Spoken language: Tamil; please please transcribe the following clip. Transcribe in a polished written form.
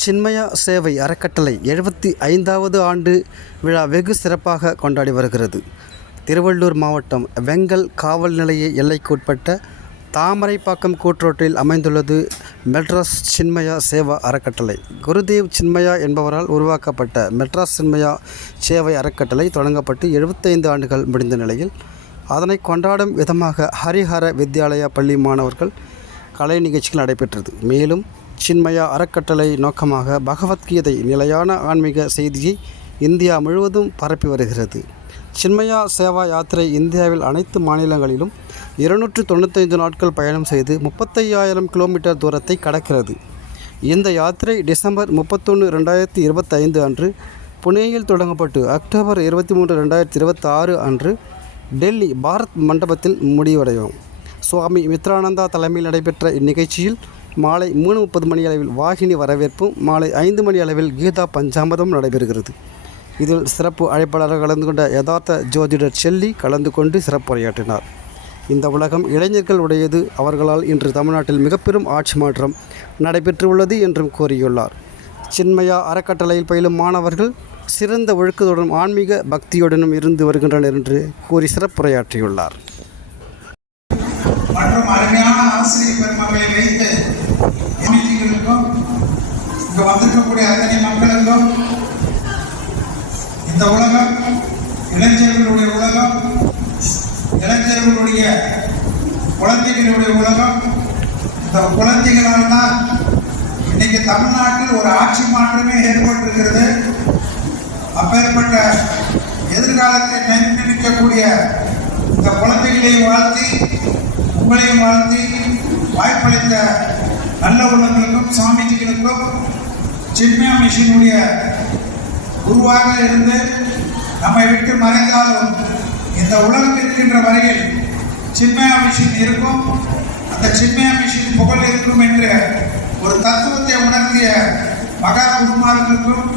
சின்மயா சேவை அறக்கட்டளை 75வது ஆண்டு விழா வெகு சிறப்பாக கொண்டாடி வருகிறது. திருவள்ளூர் மாவட்டம் வெங்கல் காவல் நிலைய எல்லைக்குட்பட்ட தாமரைப்பாக்கம் கூட்ரோட்டில் அமைந்துள்ளது மெட்ராஸ் சின்மயா சேவா அறக்கட்டளை. குருதேவ் சின்மயா என்பவரால் உருவாக்கப்பட்ட மெட்ராஸ் சின்மயா சேவை அறக்கட்டளை தொடங்கப்பட்டு 75 ஆண்டுகள் முடிந்த நிலையில் அதனை கொண்டாடும் விதமாக ஹரிஹர வித்யாலயா பள்ளி மாணவர்கள் கலை நிகழ்ச்சிகள் நடைபெற்றது. மேலும் சின்மயா அறக்கட்டளை நோக்கமாக பகவத்கீதை நிலையான ஆன்மீக செய்தியை இந்தியா முழுவதும் பரப்பி வருகிறது. சின்மயா சேவா யாத்திரை இந்தியாவில் அனைத்து மாநிலங்களிலும் 295 நாட்கள் பயணம் செய்து 35,000 கிலோமீட்டர் தூரத்தை கடக்கிறது. இந்த யாத்திரை டிசம்பர் 31, 2025 அன்று புனேயில் தொடங்கப்பட்டு அக்டோபர் 23, 2026 அன்று டெல்லி பாரத் மண்டபத்தில் முடிவடையும். சுவாமி மித்ரானந்தா தலைமையில் நடைபெற்ற இந்நிகழ்ச்சியில் மாலை 3:30 மணி அளவில் வாகினி வரவேற்பும் மாலை 5 மணி அளவில் கீதா பஞ்சாமதம் நடைபெறுகிறது. இதில் சிறப்பு அழைப்பாளராக கலந்து கொண்ட யதார்த்த ஜோதிடர் செல்லி கலந்து கொண்டு சிறப்புரையாற்றினார். இந்த உலகம் இளைஞர்கள் உடையது, அவர்களால் இன்று தமிழ்நாட்டில் மிகப்பெரும் ஆட்சி மாற்றம் நடைபெற்றுள்ளது என்றும் கூறியுள்ளார். சின்மயா அறக்கட்டளையில் பயிலும் மாணவர்கள் சிறந்த ஒழுக்கத்துடனும் ஆன்மீக பக்தியுடனும் இருந்து வருகின்றனர் என்று கூறி சிறப்புரையாற்றியுள்ளார். மற்றும் அருமையான ஆசிரியர் பெருமக்களை வைத்து அமைதிகளுக்கும் இங்கு வந்திருக்கக்கூடிய அத்தனை மக்களுக்கும் இந்த உலகம் இளைஞர்களுடைய உலகம், இளைஞர்களுடைய குழந்தைகளுடைய உலகம். இந்த குழந்தைகளால் தான் இன்னைக்கு தமிழ்நாட்டில் ஒரு ஆட்சி மாற்றமே ஏற்பட்டிருக்கிறது. அப்பேற்பட்ட எதிர்காலத்தை நிர்ணயிக்கக்கூடிய இந்த குழந்தைகளையும் வாழ்த்தி உங்களையும் வாழ்த்தி வாய்ப்பளித்த நல்ல உள்ளங்களுக்கும் சுவாமிஜிகளுக்கும் சின்மயா மிஷனுடைய குருவாக இருந்து நம்மை விட்டு மறைந்தாலும் இந்த உலகம் இருக்கின்ற வரையில் சின்மயா மிஷன் இருக்கும், அந்த சின்மயா மிஷன் புகழ் இருக்கும் என்ற ஒரு தத்துவத்தை உணர்த்திய மகா குருமார்களுக்கும்